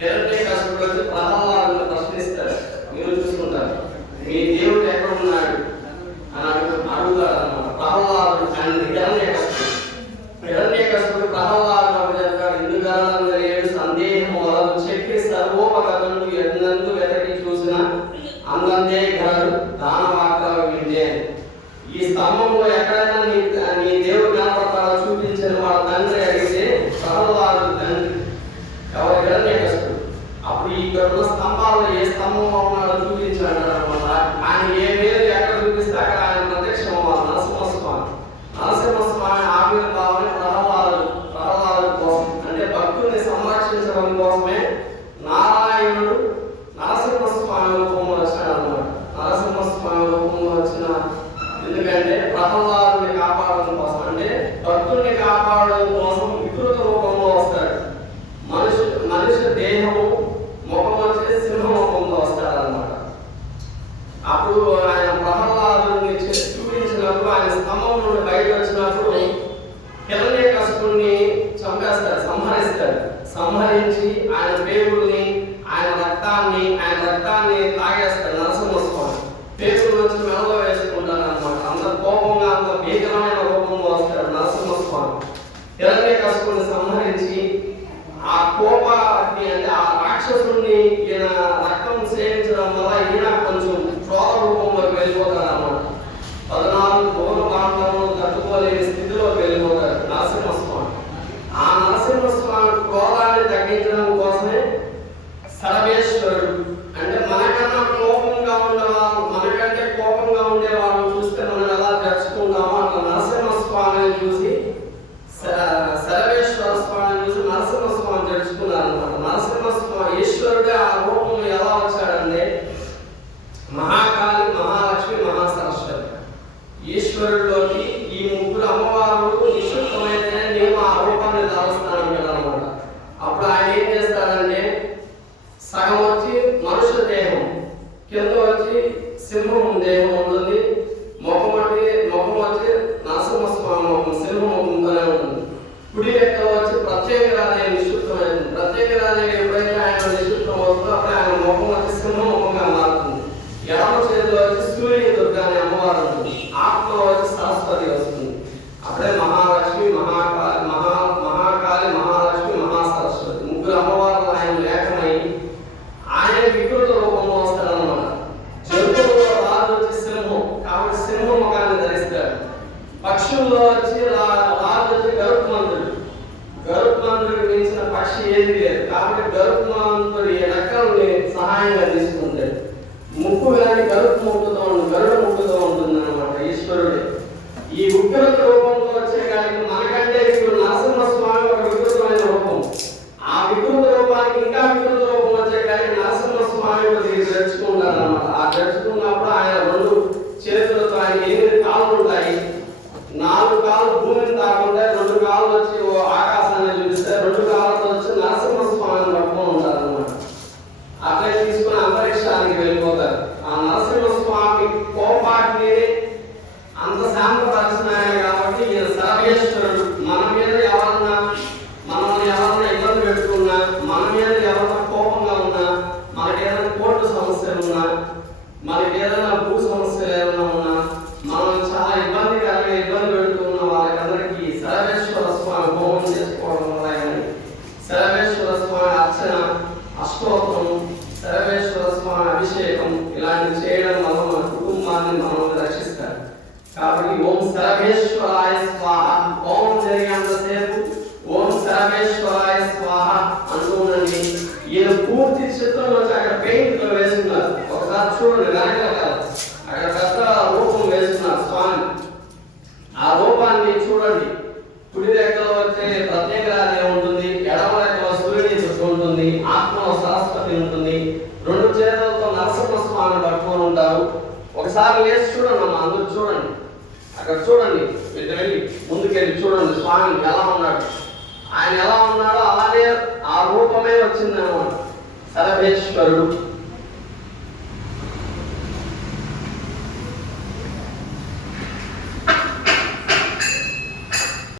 హిరణ్యకశిపుడు వచ్చి ప్రహ్లాదుని ప్రశ్నిస్తాడు. మీరు చూసుకుంటారు, మీ దేవుడు ఎక్కడ ఉన్నాడు అని అడుగుతాడు అన్నమాట. ప్రహ్లాదుడు తండ్రి హిరణ్యకశిపుడు ప్రహ్లాదుడు చెప్తాడు, ఇందుకన్నా ఏడు సందేహం వలదు చెప్పి సర్వోపగతుడు ఎన్నందు వెతకి చూసిన అందందే గలడు దానవాక్యాలు వింటే. ఈ స్తంభంలో ఎక్కడైనా నీ దేవుడు కనపడతాడో చూపించిన వాళ్ళ తండ్రి అడిగితే ప్రహ్లాదుడు తండ్రి ఎవరు? హిరణ్యకశిపుడు. అప్పుడు ఈ గరుడ స్తంభాల్లో ఏ స్తంభంలో ఉన్నాడో చూపించాడు అనమాట. ఆయన ఏ వేరు ఎక్కడ చూపిస్తే అక్కడ ఆయన ప్రత్యక్షం అవ్వాలి. నరసింహస్వామి ఆవిర్భావం ప్రహ్లాదు కోసం, అంటే భక్తుల్ని సంరక్షించడం కోసమే నారాయణుడు నరసింహస్వామి రూపంలో వచ్చాడు అనమాట. నరసింహస్వామి రూపంలో వచ్చిన ఎందుకంటే ప్రహ్లాదుని కాపాడడం కోసం, అంటే భక్తుల్ని కాపాడడం కోసం వికృత రూపంలో వస్తాడు. మనిషి దేహము ముఖం వచ్చే సింహ రూపంలో వస్తాడనమాట. అప్పుడు ఆయన ప్రహ్లాదుని చూపించినప్పుడు ఆయన స్తంభం నుండి బయట వచ్చినప్పుడు హిరణ్యకశిపుడిని చంపేస్తాడు, సంహరించి ఆయన పేగుల్ని ఆయన రక్తాన్ని తాగేస్తాడు నరసింహస్వామి. పేగుల నుంచి మెడలో వేసుకుంటాడు అనమాట. అంత కోపంగా అంత భీకరమైన రూపంలో వస్తాడు నరసింహస్వామి. హిరణ్యకశిపుడిని సంహరించి ఆ కోపాగ్ని అంటే ఆ రాక్షసుడిని ఈయన రక్తం సేవించడం వల్ల ఈయన కొంచెం క్రోధ రూపంలోకి వెళ్ళిపోతాడు అన్నమాట. 14 గోల బాంధవులు తట్టుకోలేని స్థితిలోకి వెళ్ళిపోతాడు నరసింహస్వామి. ఆ నరసింహస్వామి క్రోధాన్ని తగ్గించడం కోసమే సర్వేశ్వరుడు, అంటే మనకంటే కోపంగా ఉండే వాళ్ళని చూస్తే మనం ఎలా తెచ్చుకుంటామో అట్లా నరసింహస్వామిని చూసి సర్వేశ్వర స్వామిని చూసి నరసింహస్వామి తెలుసుకున్నారు అనమాట. నరసింహస్వామి ఈశ్వరుడు ఆ రూపంలో ఎలా వచ్చాడంటే మహాకాళి, మహాలక్ష్మి, మహాసరస్వతి. ఈశ్వరుడిలోకి ఈ ముగ్గురు అమ్మవారు నిశ్శబ్దమైతే నేను ఆ రూపాన్ని దాలుస్తాను అనమాట. అప్పుడు ఆయన ఏం చేస్తాడంటే సగం వచ్చి మనుష్య దేహం, కింద వచ్చి సింహం దేహం ఉంటుంది. ముఖం వచ్చి నరసింహస్వామి ముఖం సింహ ముఖంతోనే ఉంటుంది. కుడి రెక్క వచ్చి ప్రత్యేకరాదేవి నిశ్శుద్ధమైంది. ప్రత్యేకరాదేవి ఎప్పుడైతే ఆయన నిశ్శుద్ధం అవుతుందో అప్పుడు ఆయన ముఖం వచ్చి సింహ ముఖంగా మారుతుంది. ఎడమ చేతిలో వచ్చి సూర్యుని దుర్గా అనే అమ్మవారు ఉంటుంది. ఆత్మలో వచ్చి సరస్వతి వస్తుంది. అప్పుడే మహాలక్ష్మి, మహాకాళి, మహాలక్ష్మి, మహాసరస్వతి ముగ్గురు అమ్మవారు ఆయన లేఖమై ఆయన వికృత రూపంలో వస్తాడన్నమాట. జంతువులో రాజు వచ్చి సింహం కాబట్టి సింహ ముఖాన్ని ధరిస్తాడు. పక్షుల్లో వచ్చి రాజు వచ్చి గరుత్మంతుడికి మించిన పక్షి ఏది లేదు కాబట్టి గరుత్మంతుడి రెక్కల్ని సహాయంగా తీసుకుంటాడు. ముక్కు కానీ గరుడ ముక్కుతో ఉంటుంది అనమాట ఈశ్వరుడే. ఈ ఉగ్రత రూపంలో వచ్చే కానీ మనకంటే ఇప్పుడు నరసింహస్వామి ఒక వికృతమైన రూపం. ఆ వికృత రూపానికి ఇంకా వికృత రూపం వచ్చే కానీ నరసింహస్వామి తెచ్చుకుంటారు అనమాట. ఆ తెచ్చుకున్నప్పుడు ఆయన 2 చేతులతో ఆయన 8 కాళ్ళు ఉంటాయి. 4 కాళ్ళు భూమిని తాకుండా 2 కాళ్ళు వచ్చి ఆకాశాన్ని చూపిస్తాయి. 2 కాళ్ళతో వచ్చి నరసింహస్వామిని పట్టుకొని ఉంటారు అనమాట. అట్లా తీసుకుని అంతరిక్షానికి వెళ్ళిపోతారు. ఆ నరసింహస్వామి కోపాగ్ని అంత శాంతపరిచినాయన కాబట్టి ఈయన సర్వేశ్వరుడు. మనల్ని ఎవరన్నా ఇబ్బంది పెట్టుకున్నా, మన మీద ఎవరన్నా కోపంగా ఉన్నా, మనకి ఏదైనా కోర్టు సమస్యలు ఉన్నా, మనకి ఏదైనా భూ సమస్యలు ఏదైనా ఉన్నా, మనం చాలా ఇబ్బంది పెడుతున్న వాళ్ళకందరికీ సర్వేశ్వర స్వామి హోమం చేసుకోవడం వల్ల సర్వేశ్వర స్వామి అర్చన, అష్టోత్తరం, సర్వేశ్వర స్వామి అభిషేకం ఇలాంటివి చేయడం వల్ల మన కుటుంబాన్ని మనం రక్షిస్తారు. కాబట్టి ఓం సర్వేశ్వరాయ స్వాహ, ఓం జరిగేంతసేపు ఓం సర్వేశ్వరాయ స్వాహ అంటుండండి. ఈయన పూర్తి చిత్రంలో అక్కడ పెయింట్ వేసుకున్నారు. ఒకసారి చూడండి, వెనకాల అక్కడ పెద్ద రూపం వేసుకున్నారు స్వామి. ఆ రూపాన్ని చూడండి. కుడి రెక్కలో వచ్చే ప్రత్యేకరాదే ఉంటుంది, ఎడమ రెక్కలో సూర్యుని చుట్టూ ఉంటుంది, ఆత్మలో సరస్వతి ఉంటుంది. 2 చేతులతో నరసింహస్వామిని పట్టుకొని ఉంటారు. ఒకసారి లేచి చూడండి అమ్మా, అందరూ చూడండి, అక్కడ చూడండి, వెళ్ళి ముందుకెళ్ళి చూడండి స్వామి ఎలా ఉన్నాడు. ఆయన ఎలా ఉన్నాడో అలానే ఆ రూపమే వచ్చిందన్నమాట. సర్వేశ్వరుడు